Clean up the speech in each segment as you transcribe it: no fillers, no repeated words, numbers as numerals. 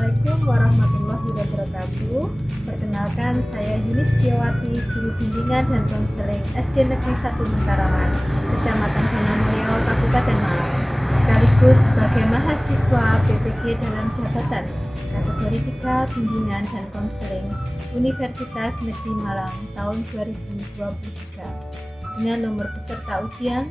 Assalamualaikum warahmatullahi wabarakatuh. Perkenalkan, saya Yuni Setiawati, Guru Bimbingan dan Konseling SD Negeri 1 Mentaraman, Kecamatan Banamoyo, Kabupaten Malang, sekaligus sebagai mahasiswa PPG dalam jabatan kategori 3 Bimbingan dan Konseling Universitas Negeri Malang tahun 2023 dengan nomor peserta ujian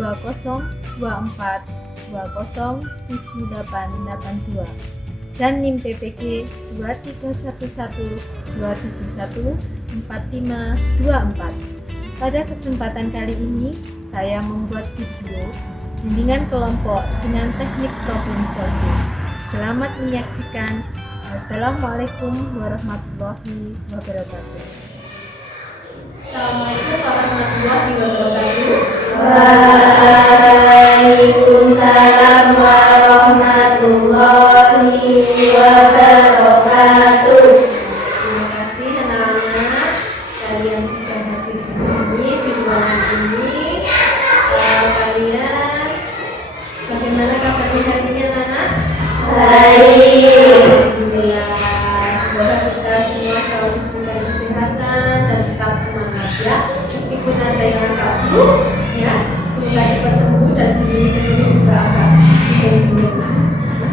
2024207882 dan NIM PPG 23112714524. Pada kesempatan kali ini saya membuat video bimbingan kelompok dengan teknik problem solving. Selamat menyaksikan. Assalamualaikum warahmatullahi wabarakatuh. Assalamualaikum warahmatullahi wabarakatuh. Waalaikumsalam warahmatullahi wabarakatuh. Terima kasih anak-anak, kalian sudah hadir di sini di ruangan ini. Kalian bagaimana kabarnya hari ini anak-anak? Baik. Alhamdulillah. Semoga kita semua selalu diberikan kesehatan dan tetap semangat ya. Meskipun ada yang agak flu ya, semoga cepat sembuh dan diri sendiri juga agak dingin.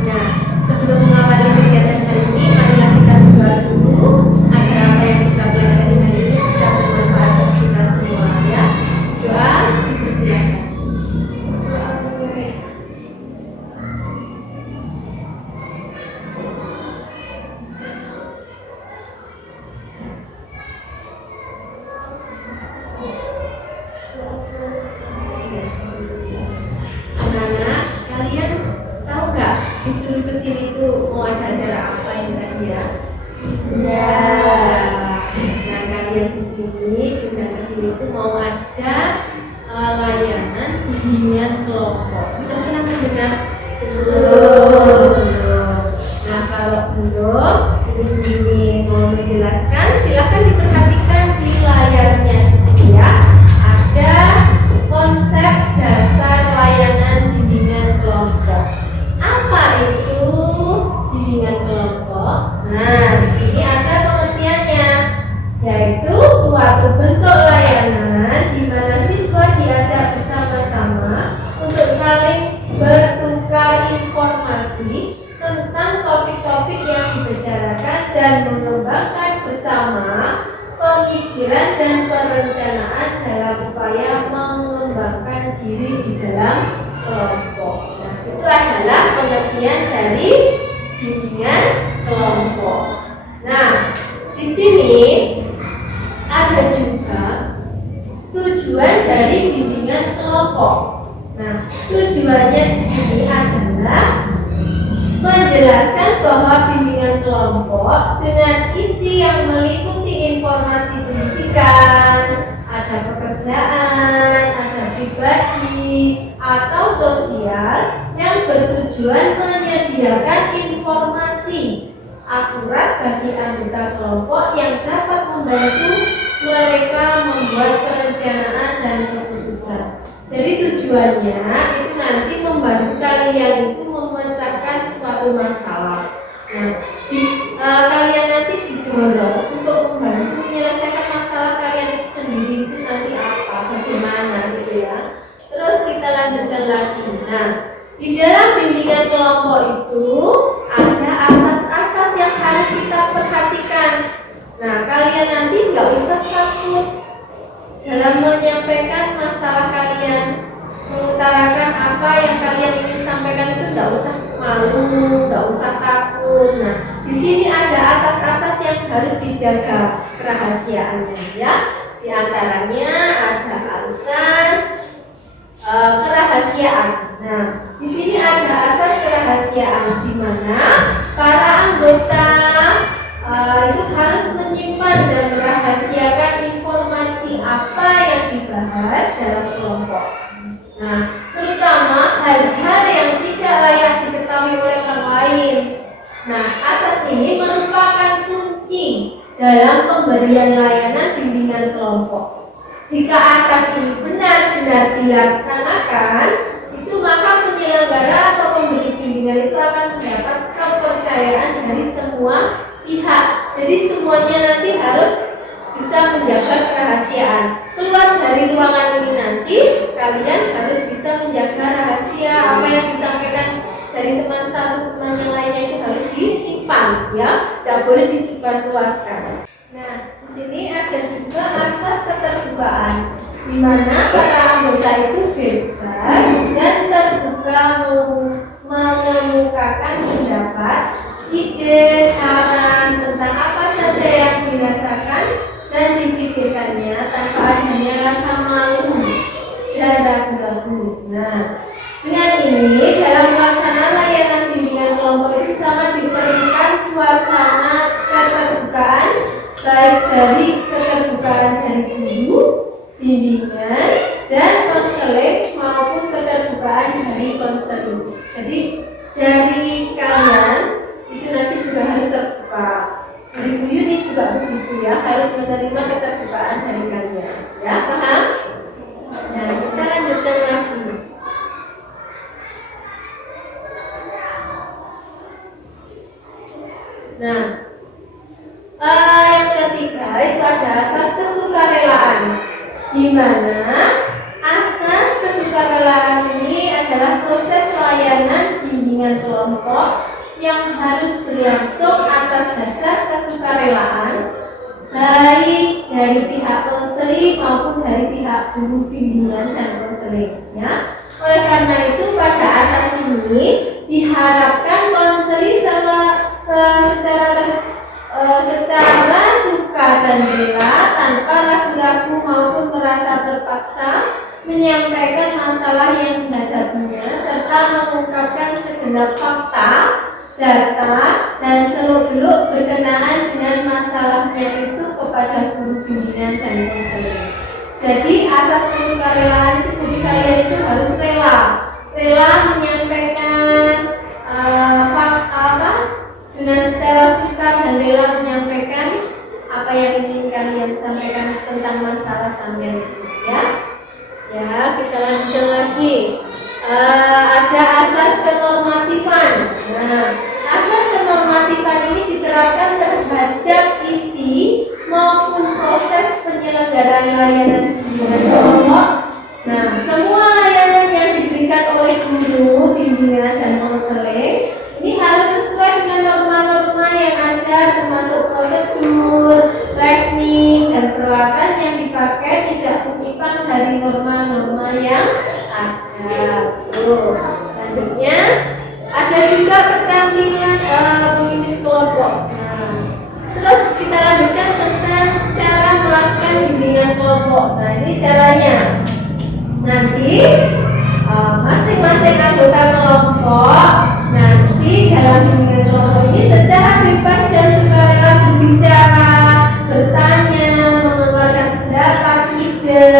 Nah, sebelum mengawali kegiatan hari ini, marilah kita berdoa dulu agar apa yang kita pelajari hari ini bisa bermanfaat bagi kita semua ya. Doa dipersilakan. Anak-anak, kalian tahu nggak disuruh ke sini tuh mau ada acara apa ini tadi ya? Ya. Nah, kalian di sini diundang ke sini tuh mau ada layanan bimbingan kelompok. Sudah pernah mendengar? Belum. Nah, kalau belum, ini mau menjelaskan, silakan diperhatikan di layarnya di sini ya. Ada konsep dasar layanan bimbingan kelompok. Apa itu bimbingan kelompok? Nah, di sini ada pengertiannya, yaitu suatu bentuk layanan di mana siswa diajak bersama-sama untuk saling bertukar informasi tentang topik-topik yang dibicarakan dan mengembangkan bersama pemikiran dan perencanaan dalam upaya mengembangkan diri di dalam kelompok. Nah, itu adalah pengertian dari bimbingan kelompok. Nah, di sini ada juga tujuan dari bimbingan kelompok. Nah, tujuannya di sini adalah menjelaskan bahwa bimbingan kelompok dengan isi yang meliputi informasi pendidikan, ada pekerjaan, ada pribadi, atau sosial yang bertujuan menyediakan informasi akurat bagi anggota kelompok yang dapat membantu mereka membuat perencanaan dan keputusan. Jadi tujuannya itu nanti membantu kalian itu memecahkan suatu masalah. Nah, kalian nanti didorong untuk membantu menyelesaikan masalah kalian itu sendiri itu nanti apa, bagaimana gitu ya. Terus kita lanjutkan lagi. Nah, di dalam bimbingan kelompok itu ada asas-asas yang harus kita perhatikan. Nah, kalian nanti nggak usah takut dalam menyampaikan masalah kalian, mengutarakan apa yang kalian ingin sampaikan itu nggak usah malu, nggak usah takut. Nah, di sini ada asas-asas yang harus dijaga kerahasiaannya ya. Di antaranya ada asas kerahasiaan. Nah, di sini ada asas kerahasiaan di mana para anggota itu harus menyimpan dan merahasiakan informasi apa yang dibahas dalam kelompok. Nah, terutama hal-hal yang tidak layak diketahui oleh orang lain. Nah, asas ini merupakan kunci dalam pemberian layanan bimbingan kelompok. Jika asas ini benar-benar dilaksanakan, itu maka penyelenggara atau pemberi bimbingan itu akan mendapat kepercayaan dari semua pihak. Jadi semuanya nanti harus bisa menjaga kerahasiaan. Keluar dari ruangan ini nanti kalian harus bisa menjaga rahasia. Apa yang disampaikan dari teman satu teman yang lainnya itu harus disimpan, ya, tidak boleh disebar luaskan. Nah, di sini ada juga asas keterbukaan, di mana para anggota itu bebas dan terbuka mengemukakan pendapat, ide, saran tentang apa saja yang dirasakan dan dipikirkannya tanpa adanya rasa malu dan ragu-ragu. Nah, dengan ini dalam pelaksanaan layanan bimbingan kelompok itu sangat diperlukan suasana keterbukaan, baik dari keterbukaan dari guru, bimbingan, dan konseling maupun keterbukaan dari konseling. Jadi dari kalian itu nanti juga harus terbuka. Dari Bu Yuni juga begitu, ya, harus menerima keterbukaan dari kalian. Ya, paham? Nah, kita lanjutkan lagi. Nah, yang ketiga itu ada asas kesukarelaan, di mana asas kesukarelaan ini adalah proses layanan bimbingan kelompok yang harus berlangsung atas dasar kesukarelaan, baik dari pihak konseling maupun dari pihak guru bimbingan dan konselingnya. Oleh karena itu pada asas ini diharapkan konseling secara suka dan rela tanpa ragu-ragu maupun merasa terpaksa menyampaikan masalah yang dihadapinya serta mengungkapkan segenap fakta, data, dan seluk-beluk berkenaan dengan masalahnya itu kepada guru bimbingan dan konseling. Jadi asas kesukarelaan itu, jadi kalian itu harus rela menyampaikan fakta dengan secara suka dan rela menyampaikan apa yang ingin kalian sampaikan tentang masalah sampean itu, ya. Ya, kita lanjutkan lagi. Ada asas kenormatifan. Nah, asas kenormatifan ini diterapkan terhadap isi maupun proses penyelenggaraan layanan bimbingan kelompok. Nah, semua layanan yang diberikan oleh guru bimbingan dan konseling ini harus sesuai dengan norma-norma yang ada, termasuk prosedur, teknik, dan peralatan yang dipakai tidak menyimpang dari norma-norma yang ada. Selanjutnya ada juga keterampilan pemimpin kelompok. Nah, terus kita lanjutkan tentang cara melakukan bimbingan kelompok. Nah, ini caranya. Nanti masing-masing anggota kelompok nanti dalam bimbingan kelompok ini secara bebas dan sukarela berbicara, bertanya, mengeluarkan pendapat, ide,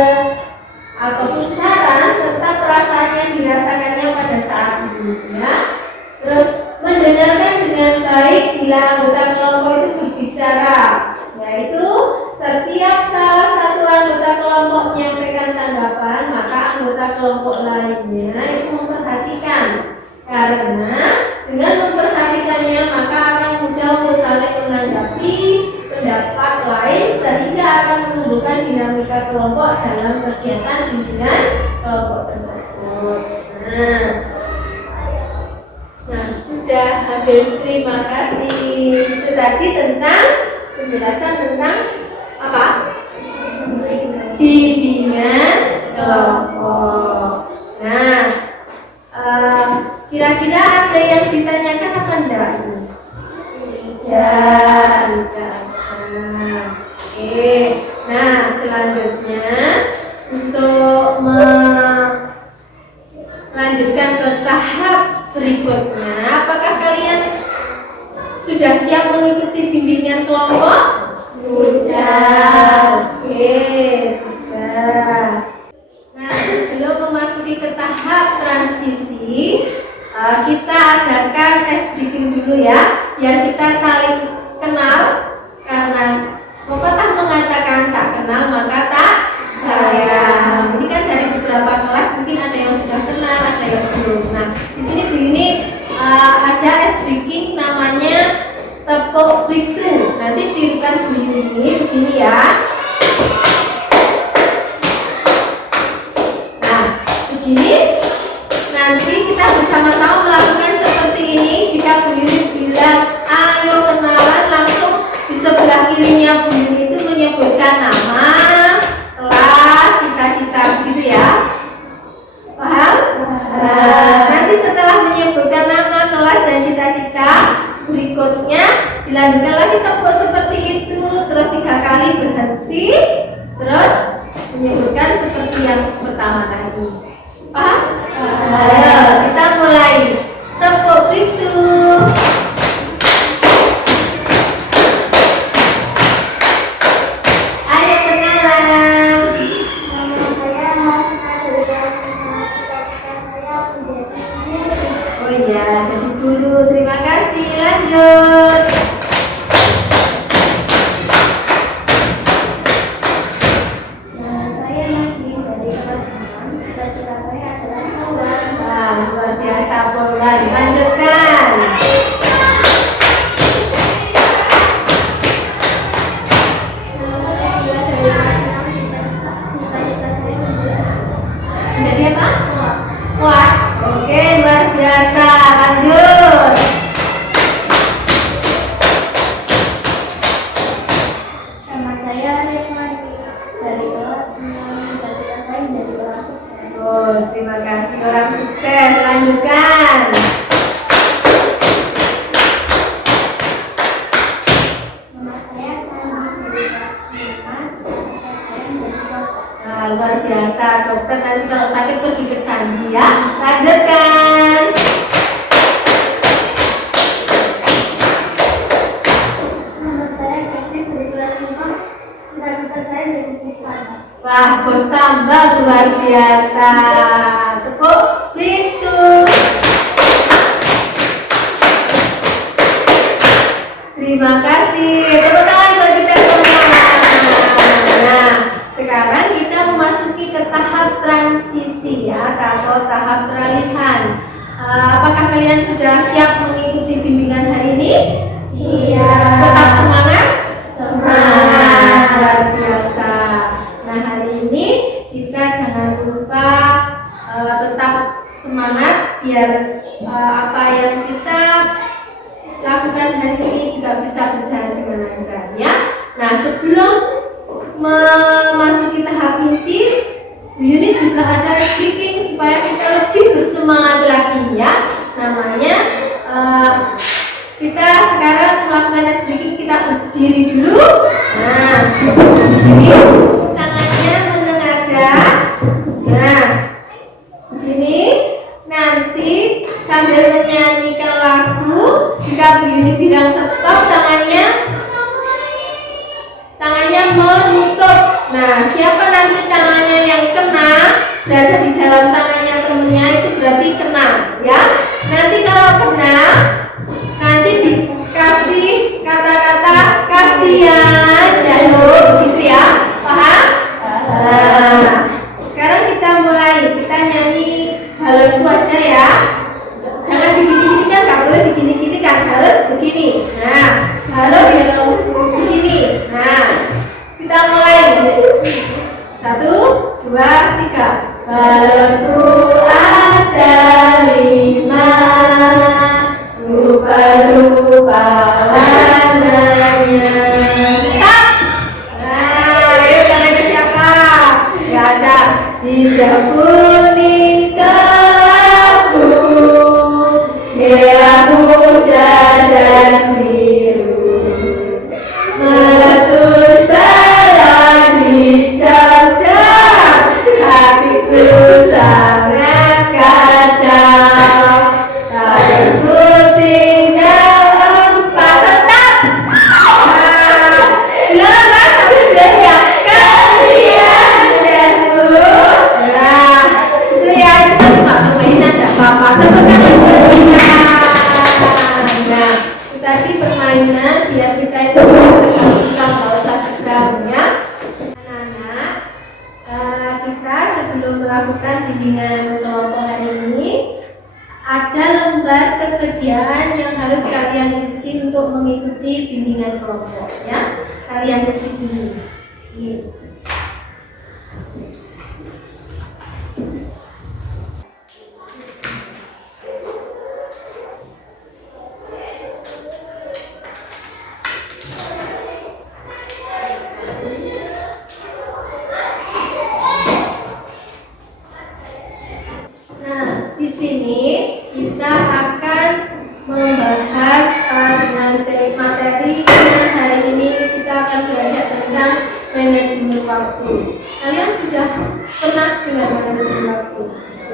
ataupun saran serta perasaan yang dirasakannya pada saat itu, ya. Terus mendengarkan dengan baik bila anggota kelompok itu berbicara, yaitu setiap salah satu anggota kelompok menyampaikan tanggapan, maka anggota kelompok lainnya itu memperhatikan, karena dengan memperhatikannya maka akan mudah untuk saling menanggapi pendapat lain sehingga akan menumbuhkan dinamika kelompok dalam kegiatan bimbingan kelompok tersebut. Nah, sudah habis. Terima kasih. Itu tadi tentang penjelasan tentang apa? Bimbingan kelompok. Nah, kira-kira ada yang ditanyakan apa enggak? Ya, enggak. Oke. Nah, selanjutnya untuk melanjutkan ke tahap berikutnya, apakah kalian sudah siap mengikuti bimbingan kelompok? Sudah. Oke, sudah. Nah, sebelum memasuki ke tahap transisi, kita adakan ice breaking dulu, ya, biar kita saling kenal. Karena pepatah mengatakan tak kenal maka tak sayang. Ini kan dari beberapa kelas, mungkin ada yang sudah kenal, ada yang belum. Nah, di sini begini ada ice breaking namanya begini ya. Nah, begini. Nanti kita bersama-sama melakukan seperti ini. Jika Bu Yuni bilang, ayo kenalan, langsung di sebelah kirinya Bu Yuni itu menyebutkan nama, kelas, cita-cita, begitu ya. Paham? Nanti setelah menyebutkan nama, kelas, dan cita-cita, berikutnya dilanjutkan lagi tepuk seperti itu, terus 3 kali berhenti, terus menyebutkan seperti yang pertama tadi. Paham? Ayo kita mulai. Tepuk itu. Ayo kenalan. Oh iya, jadi guru. Terima kasih. Lanjut. Wah, luar biasa, Polwan. Lanjutkan. Jadi apa? Wah, oke, luar biasa. Lanjut. Nama saya Rifani dari kelas 6, cita-cita saya menjadi orang sukses. Oh, terima kasih, orang sukses. Lanjutkan. Nama saya Sandi dari kelas 5, cita-cita saya menjadi dokter. Nah, luar biasa, dokter. Nanti kalau sakit pergi ke Sandi ya. Lanjutkan. Nama saya Ketis dari kelas 5, cita-cita saya menjadi pisah. Wah, bos tambah luar biasa. Tepuk itu. Terima kasih. Tepuk tangan buat kita semua. Nah, sekarang kita memasuki ke tahap transisi ya, atau tahap peralihan. Apakah kalian sudah siap mengikuti bimbingan hari ini? Siap. Tetap semangat? Semangat. Luar biasa. Nah, hari ini kita jangan lupa tetap semangat biar apa yang kita lakukan hari ini juga bisa berjalan dengan lancar ya. Nah, sebelum memasuki tahap inti, Bu Yuni juga ada speaking supaya kita lebih bersemangat lagi ya. Namanya kita sekarang melakukan speaking, kita berdiri dulu. Nah, berdiri, tangannya menengadah. Nah, begini. Nanti sambil menyanyikan lagu, jika Bu Yuni bilang stop, tangannya menutup. Nah, siapa nanti tangannya yang kena berada di dalam tangannya temennya itu berarti kena ya. Nanti kalau kena, nanti dikasih kata-kata kasihan ya lo, begitu ya. Paham? Nah, sekarang kita mulai. Kita nyanyi balonku aja ya. Jangan begini-gini kan, nggak boleh begini-gini kan, harus begini. Nah, harus begini. Nah, kita mulai. 1, 2, 3. Balonku ada 5, rupa-rupa warnanya. Stop. Nah, ayo tangannya siapa? Gak ada. Hijau, kuning, kelabu, merah muda dan biru, meletus terang hijau cerah, hatiku sangat kacau. Lalu tinggal 4. Tetap. Lepas sudah ya kalian dan dulu. Nah, itu ya, itu cuma permainan, tidak apa-apa. Tepuk tangan berikan. Nah, itu tadi permainan biar kita itu bukan nggak usah tegang ya. Anak-anak, kita sebelum melakukan bimbingan kelompok hari ini ada lembar kesediaan yang harus kalian isi untuk mengikuti bimbingan kelompok ya. Kalian isi dulu. Di sini kita akan membahas dengan materi yang hari ini kita akan belajar tentang manajemen waktu. Kalian sudah pernah dengar manajemen waktu?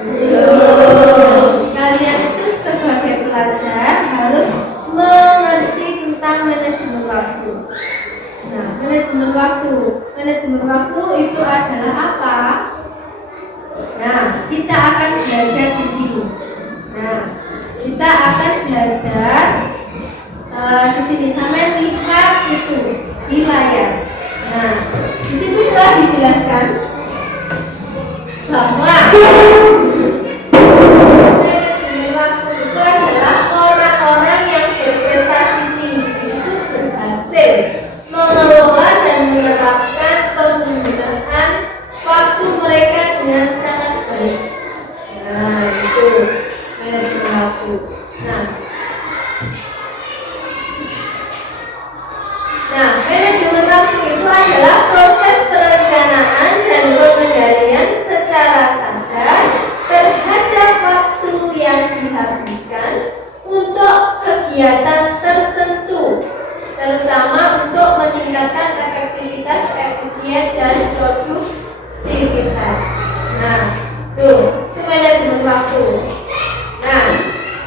Belum. Kalian itu sebagai pelajar harus mengerti tentang manajemen waktu. Nah, manajemen waktu itu adalah apa? Nah, kita akan belajar di sini. Nah, kita akan belajar di sini. Sampai lihat itu di layar. Nah, di situ telah dijelaskan bahwa manajemen waktu itu adalah orang-orang yang berprestasi tinggi itu berhasil mengelola dan menerapkan penggunaan waktu mereka dengan sangat baik. Nah, itu manajemen waktu. Nah, manajemen waktu itu adalah proses perencanaan dan pengendalian secara sadar terhadap waktu yang dihabiskan untuk kegiatan tertentu, terutama untuk meningkatkan efektivitas, efisien, dan produktivitas. Nah, itu manajemen waktu. Nah,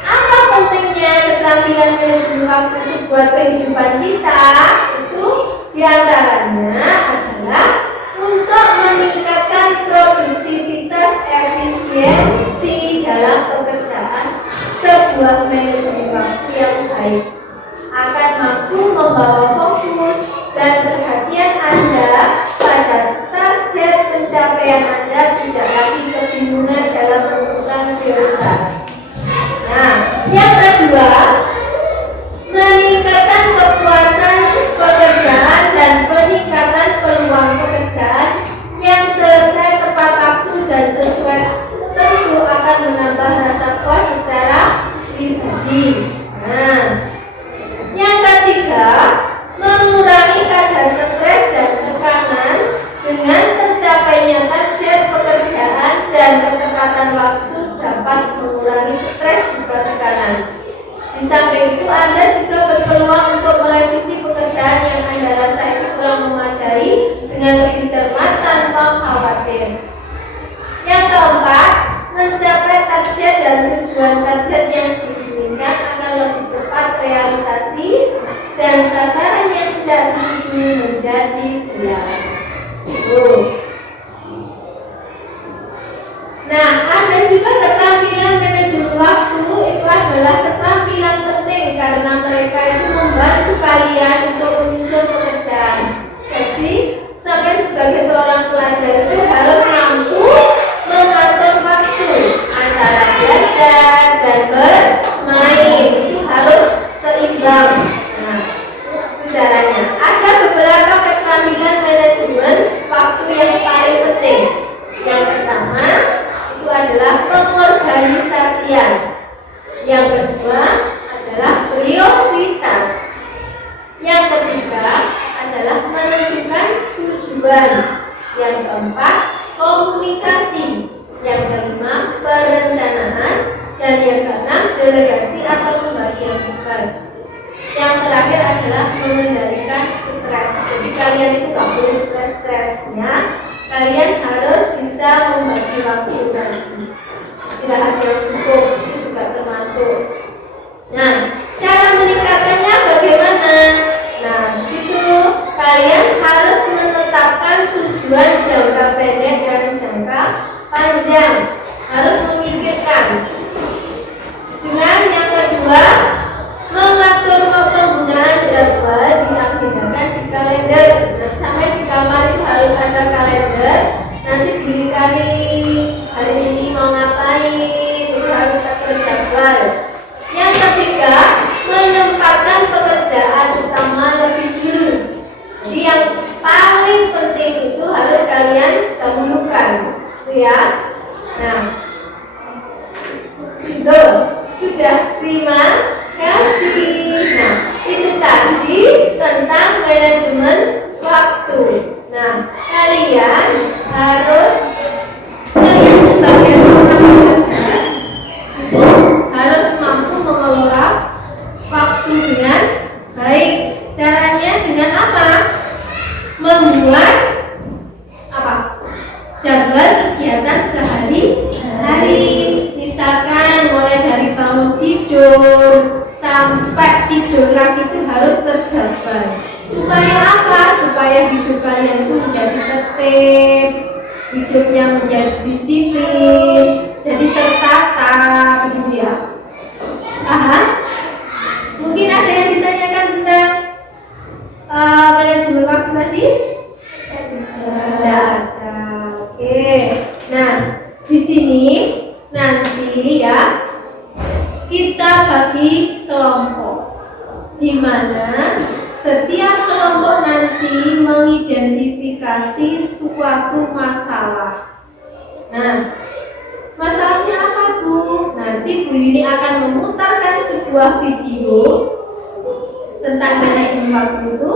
apa pentingnya keterampilan manajemen waktu itu buat kehidupan kita? Itu diantaranya adalah untuk meningkatkan produktivitas, efisiensi dalam pekerjaan. Sebuah manajemen waktu yang baik akan mampu membawa fokus dan perhatian Anda pada target pencapaian Anda, tidak lagi kebingungan dalam menentukan prioritas. Nah, yang kedua, meningkatkan kepuasan pekerjaan dan peningkatan peluang pekerjaan yang selesai tepat waktu dan sesuai tentu akan menambah rasa puas secara pribadi. Nah, yang ketiga, mengurangi kadar stres dan tekanan dengan tercapainya target pekerjaan dan ketepatan waktu dapat mengurangi stres juga tekanan. Di samping itu, Anda juga berpeluang untuk merevisi pekerjaan yang Anda rasa itu kurang memadai dengan lebih cermat tanpa khawatir. Yang keempat, mencapai target dan tujuan target yang diinginkan akan lebih cepat realisasi dan sasaran yang tidak dituju menjadi jelas. Nah, ada juga keterampilan manajemen waktu. Itu adalah keterampilan penting karena mereka itu membantu kalian untuk menyusun pekerjaan. Jadi, sampai sebagai seorang pelajar itu harus mampu mengatur waktu antara belajar dan bermain. Itu harus seimbang. Nah, itu caranya. Ada beberapa keterampilan manajemen waktu yang paling penting. Yang pertama itu adalah pengorganisasian. Yang kedua adalah prioritas. Yang ketiga adalah menentukan tujuan. Yang keempat, komunikasi. Yang kelima, perencanaan. Dan yang keenam, delegasi atau pembagian tugas. Yang terakhir adalah mengendalikan stres. Jadi kalian itu gak boleh stres-stresnya. Kalian harus bisa membagi waktu nanti. Istirahat yang cukup itu juga termasuk. Nah, cara meningkatkannya bagaimana? Nah, itu kalian harus menetapkan tujuan jangka pendek dan jangka panjang. Harus memikirkan. Dengan yang kedua, mengatur penggunaan jadwal diagendakan di kalender. Sampai di kamar itu harus ada kalender. Nanti dikali hari ini mau ngapain, itu harus atur jadwal. Yang ketiga, tertib, hidupnya menjadi disiplin, jadi tertata, begitu ya. Paham? Mungkin ada yang ditanyakan tentang manajemen waktu tadi? Tidak ada. Oke. Nah, di sini nanti ya kita bagi kelompok, di mana setiap kelompok nanti mengidentifikasi suatu masalah. Nah, masalahnya apa, Bu? Nanti Bu Yuni akan memutarkan sebuah video tentang manajemen waktu itu.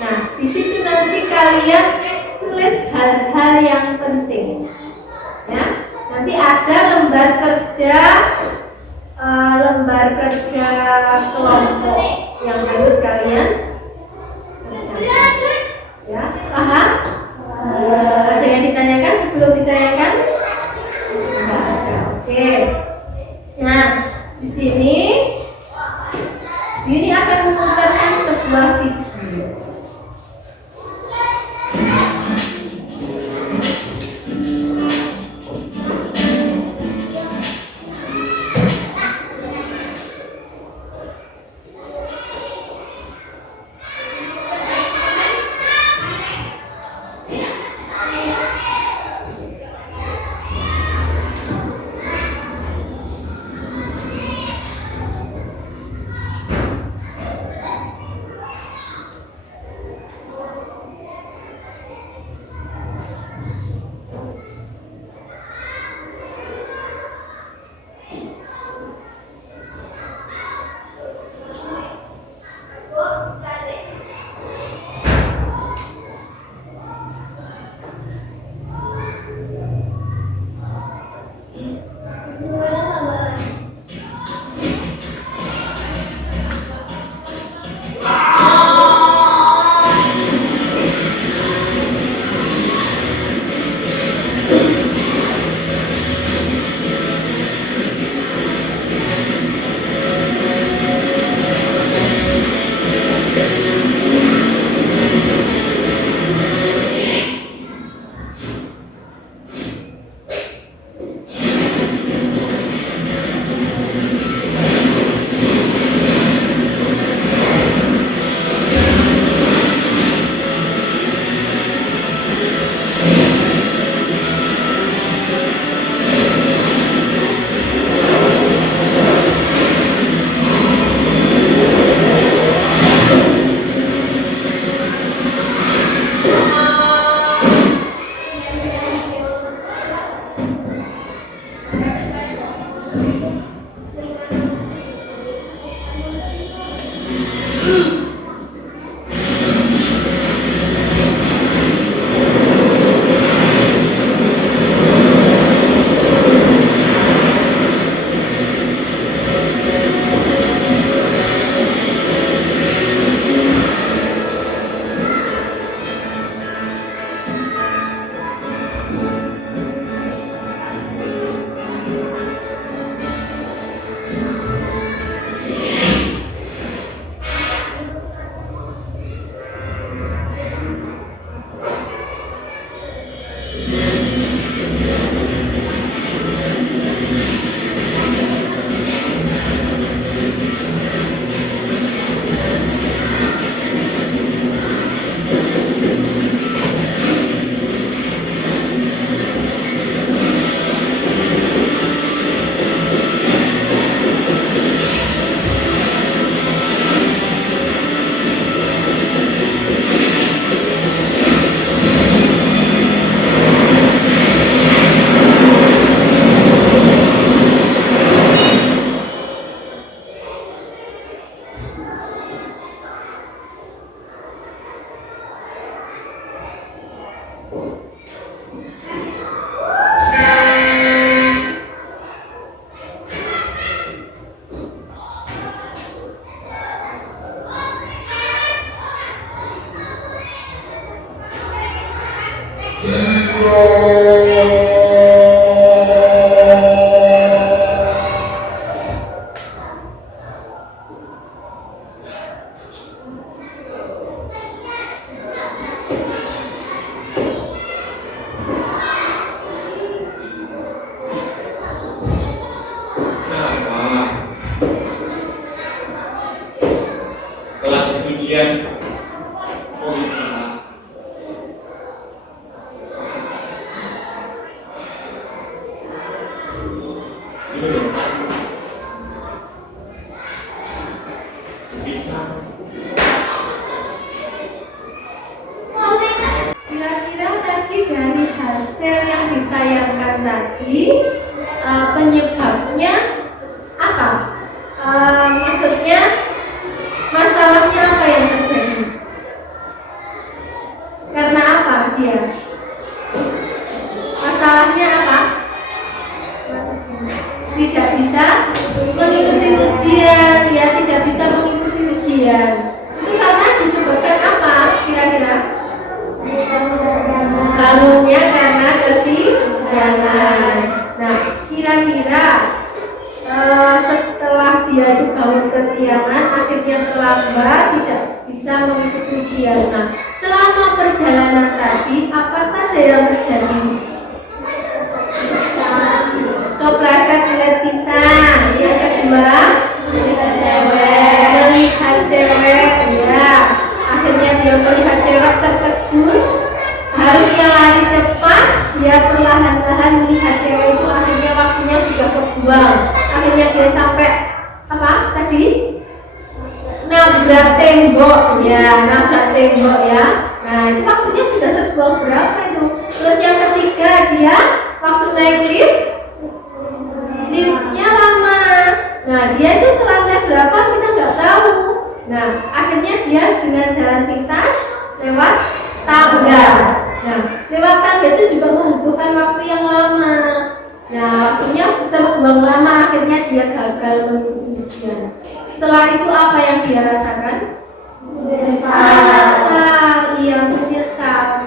Nah, di situ nanti kalian tulis hal-hal yang penting. Ya, nanti ada lembar kerja kelompok yang harus kalian kerjakan. Ya, paham? Ada yang ditanyakan sebelum ditanyakan? Enggak ada. Oke. Nah, di sini Yuni akan memutarkan sebuah video. ujian profesional. Ini loh, bisa. Kira-kira tadi dari hasil yang ditayangkan tadi, penyebabnya apa? Maksudnya masalahnya apa yang terjadi? Karena apa dia? Masalahnya apa? Tidak bisa mengikuti ujian, ya tidak bisa mengikuti ujian. Itu karena disebabkan apa kira-kira? Bangunnya karena kesiangan. Nah, kira-kira setelah dia itu bangun kesiangan, akhirnya terlambat, tidak bisa mengikuti ujian. Nah, selama perjalanan tadi, apa saja yang terjadi? Kepleset melihat pisang. Yang kedua, melihat cewek. Ya, akhirnya dia melihat cewek tertegun. Harusnya lari cepat, dia perlahan-lahan melihat cewek itu. Akhirnya waktunya sudah kebuang. Akhirnya dia sampai apa tadi? Nabrak tembok. Ya, nabrak tembok ya. Nah, itu waktunya sudah terbuang berapa itu? Terus yang ketiga, dia waktu naik lift, liftnya lama. Nah, dia itu terlambat berapa kita nggak tahu. Nah, akhirnya dia dengan jalan pintas lewat tangga. Nah, lewat tangga itu juga membutuhkan waktu yang lama. Nah, waktunya terbuang lama, akhirnya dia gagal mengikuti ujian. Setelah itu apa yang dia rasakan? Menyesal, iya menyesal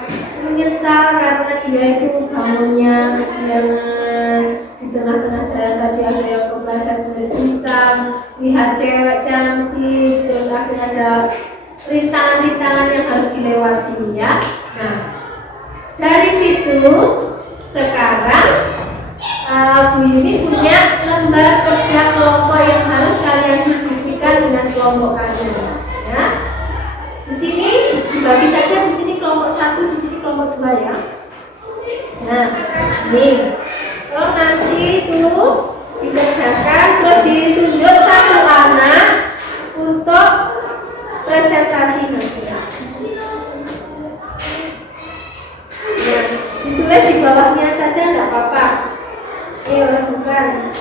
karena dia itu bangunnya kesiangan. Di tengah-tengah jalan tadi ada yang kepleset melihat pisang, lihat cewek cantik, terus akhirnya ada rintangan-rintangan yang harus dilewati ya. Nah, dari situ sekarang Bu Yuni punya lembar kerja kelompok yang harus kalian diskusikan dengan kelompok kalian. Ya, di sini dibagi saja, di sini kelompok 1, di sini kelompok 2 ya. Nah, nih, kalau nanti itu dikerjakan terus ditunjuk satu anak untuk presentasi nanti. Nah, ditulis di bawahnya saja nggak apa-apa. Bukan.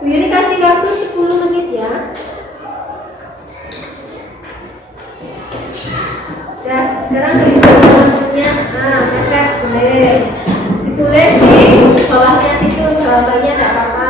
Bu Yuni kasih waktu 10 menit ya. Ya, sekarang dari bawahnya, mepet boleh. Ditulis di bawahnya situ jawabannya nggak apa-apa.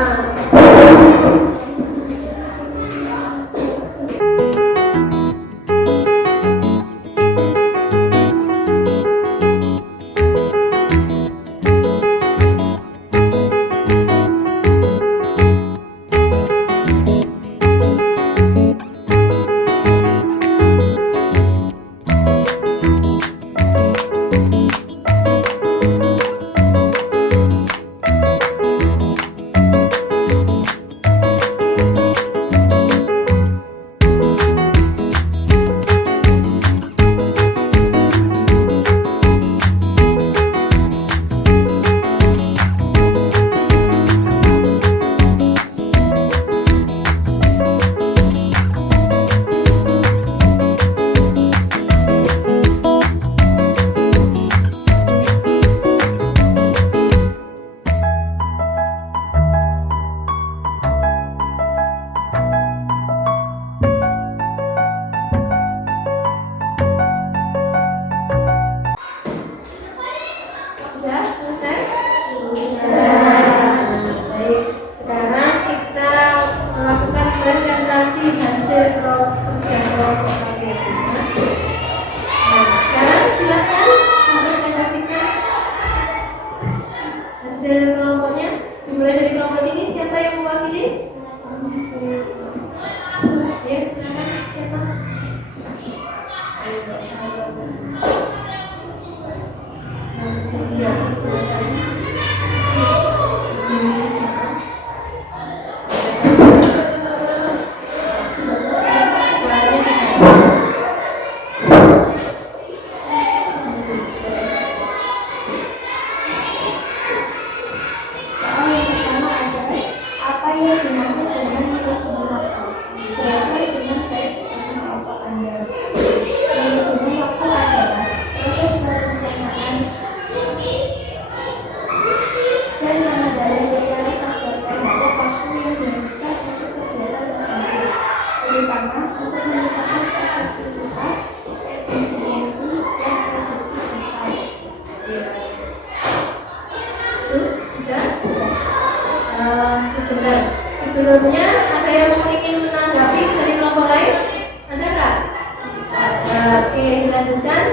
Oke, dilanjutkan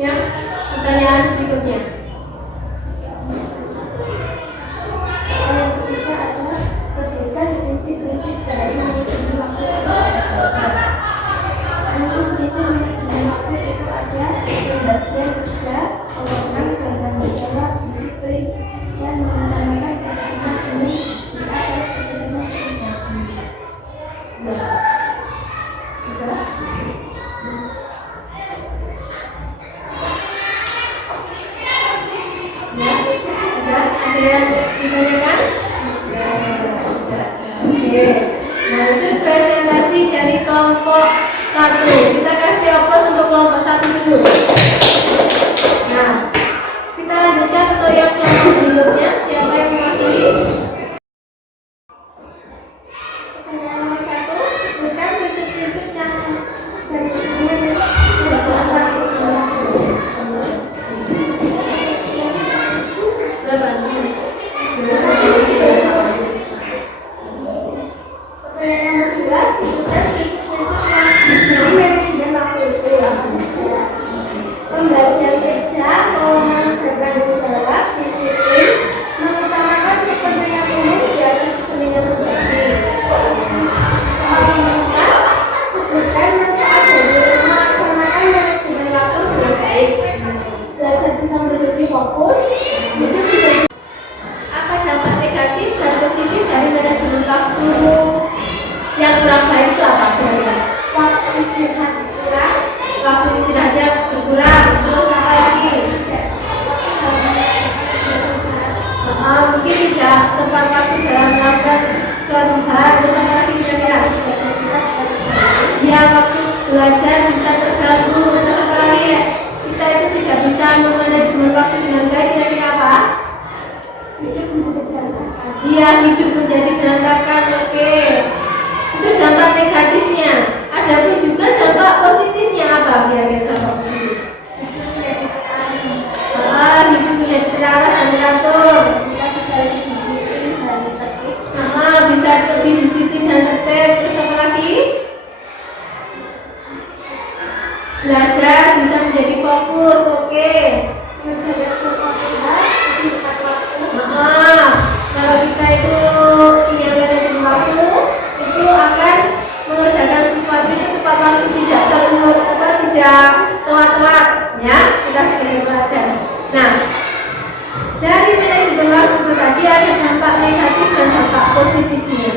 yang pertanyaan berikutnya. Soal yang ketiga adalah sebutkan prinsip-prinsip dari manajemen waktu kepada siswa. Prinsip-prinsip manajemen waktu itu ada pembagian kerja, wewenang dan tanggung jawab, disiplin, dan mengutamakan kepentingan ini di atas kepentingan pribadi. Ada yang ditanyakan? Oke. Nah, itu presentasi dari kelompok 1. Kita kasih aplaus untuk kelompok 1 dulu. Nah, kita lanjutkan untuk yang kelompok berikutnya. Siapa yang mewakili? Pertanyaan nomor 1, sebutkan prinsip-prinsip yang Berapa? Pertanyaan nomor 2, sebutkan prinsip-prinsip yang dari manajemen waktu itu apa saja? Pembagian kerja, wewenang bertanggung jawab, disiplin, mengutamakan kepentingan umum di atas kepentingan pribadi. Soal nomor 4, sebutkan manfaat dari melaksanakan manajemen waktu dengan baik. Belajar bisa lebih fokus, hidup menjadi Apa dampak negatif dan positif dari manajemen waktu yang kurang baik itu apa? Kira-kira? waktu istirahat kurang, Waktu istirahatnya berkurang, terus apa lagi? Mungkin tidak tepat waktu dalam melakukan suatu hal, terus apa lagi kira-kira? Ya, waktu belajar bisa terganggu, terus apa lagi? Kita itu tidak bisa memanajemen waktu dengan baik, kira-kira apa? hidup menjadi berantakan. Iya, hidup menjadi berantakan. Oke, itu dampak negatifnya. Ada pun juga dampak positifnya apa? Kira-kira dampak positif? Hidup menjadi terarah dan teratur. Kita bisa lebih disiplin dan tertib. Bisa lebih disiplin dan tertib. Terus apa lagi? Belajar bisa menjadi fokus. Oke. Menjaga sesuatu hal lebih tepat waktu. Kalau kita itu punya manajemen waktu, itu akan mengerjakan sesuatu itu tepat waktu, tidak terulur tidak telat-telat, ya. Kita sebagai pelajar. Nah, dari manajemen waktu itu tadi ada dampak negatif dan dampak positifnya.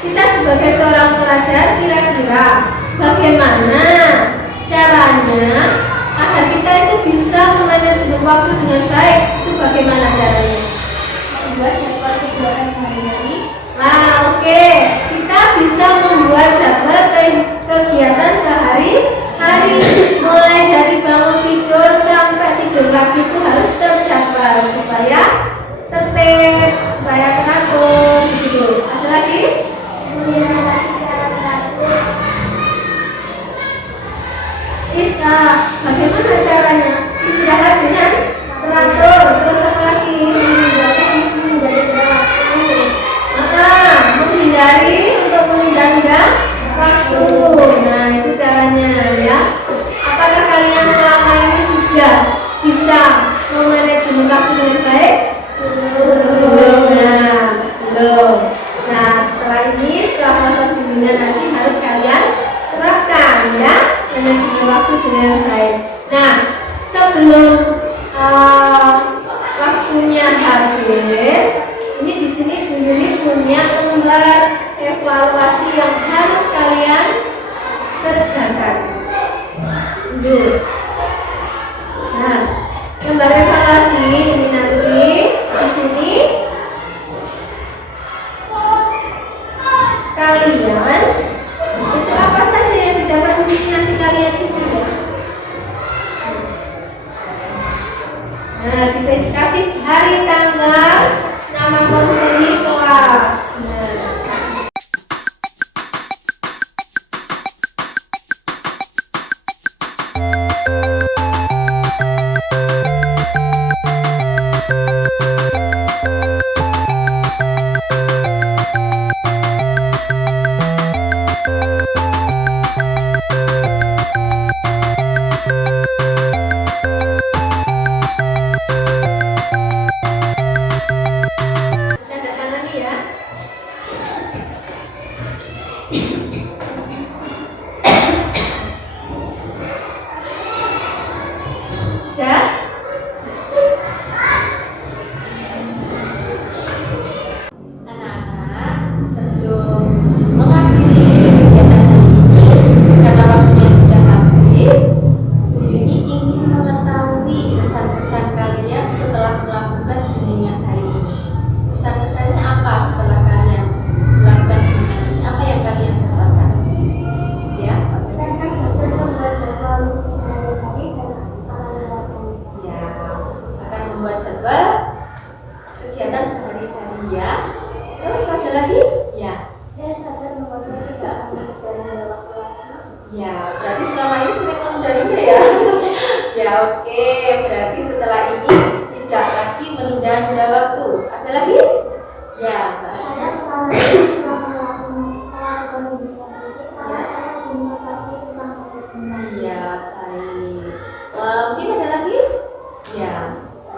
Kita sebagai seorang pelajar, kira-kira bagaimana caranya agar kita itu bisa memanajemen waktu dengan baik? Itu bagaimana caranya? Membuat jadwal kegiatan sehari-hari. Oke. Kita bisa membuat jadwal kegiatan sehari-hari, mulai dari bangun tidur sampai tidur lagi itu harus terjadwal supaya tertib, supaya teratur gitu. Ada lagi? Menggunakan secara teratur. Bagaimana caranya? Istirahat dengan teratur. Terus apa lagi? Menghindari waktu. Nah, itu caranya, ya. Apakah kalian selama ini sudah bisa memanajemen waktu dengan baik? Belum. Nah, setelah melakukan bimbingan nanti harus kalian terapkan, ya, manajemen waktu dengan baik. Nah, sebelum waktunya habis, ini di sini Bu Yuni punya lembar evaluasi yang harus kalian kerjakan. Nah, lembar evaluasi ini nanti di sini kalian itu apa saja yang didapat di sini nanti kalian isi, ya. Nah, kita kasih hari, tanggal, nama konseli kelas. Nah. ya, oke. Berarti setelah ini tidak lagi menunda-nunda waktu. Ada lagi? Ya, Mbak. Saya sekarang setelah melakukan pendidikan itu karena saya mengetahui tentang profesional. Iya, baik. Mungkin ada lagi? Ya.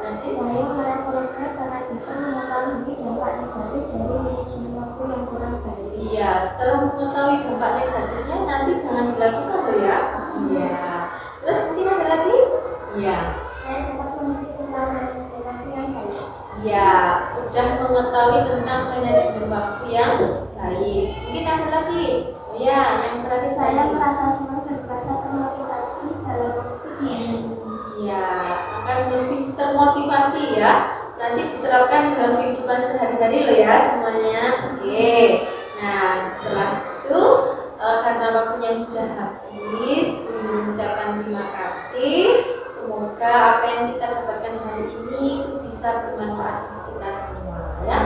Nanti. Saya merasa lega karena bisa mengetahui dampak negatif dari manajemen waktu yang kurang baik. Iya, setelah mengetahui dampak negatifnya nanti jangan dilakukan loh ya. Iya. Terus mungkin ada lagi? Iya. Saya dapat mengerti tentang manajemen waktu yang baik. Ya, sudah mengetahui tentang manajemen waktu yang baik. Mungkin ada lagi? Oh ya, yang terakhir Saya merasa senang dan merasa termotivasi dalam waktu ini. Iya, akan lebih termotivasi ya. Nanti diterapkan dalam kehidupan sehari-hari loh ya semuanya. Oke. Nah, setelah itu karena waktunya sudah habis, mengucapkan terima kasih. Semoga apa yang kita dapatkan hari ini itu bisa bermanfaat untuk kita semua ya.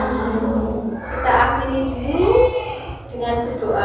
Kita akhiri dulu dengan berdoa.